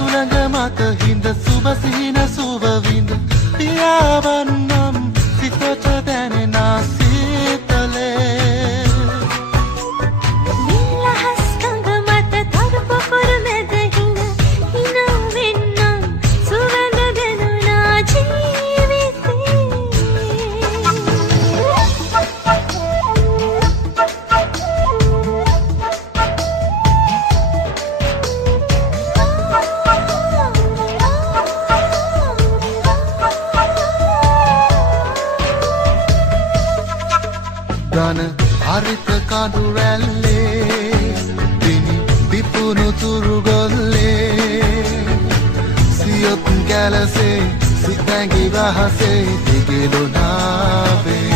සුළඟ මත හිඳ සුබ සිහින සුව විඳ පියාවන්නම් සිතට දැනෙන සීතලේ නිලහස් කඟ මත තරප පොර මැද හිඳ හිනවෙන්නම් සුවඳ දැනුණා ගන හරිත කඳු රැල්ලේ පිනි පිපුණු තුරු ගොල්ලේ සියොත් කැලසේ සිතැඟි රහසේ දිගිලුනාවේ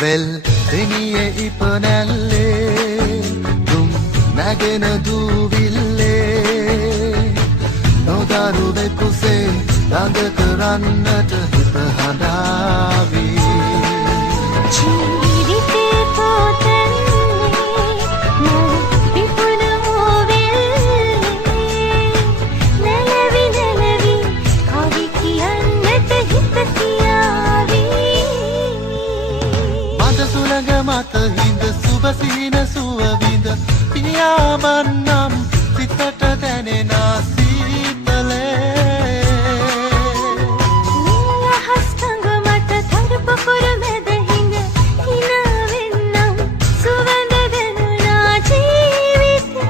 වෙල් දෙනියේ ඉපනැල්ලේ දුම් නැගෙන දූවිල්ලේ නොදරුවෙ කුසේ ළඟ කරන්නට හිත හදාවී ජීවිතේ පොතන්නේ විපුන හොවෙල්ලේ නැලවි නැලවි කවි කියන්නට හිත කියාවී සුළඟ මත හිඳ සුබ සිහින සුව විඳ පියාවන්නම් සිතට දැනෙන සීතලේ නිලහස් කඟ මත තරප පොර මැද හිඳ හිනවෙන්නම් සුවඳ දැනුණා ජීවිතේ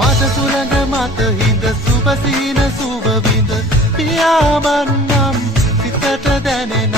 මත සුළඟ මත හිඳ සුබ සිහින සුව විඳ පියාවන්නම් සිතට දැනෙන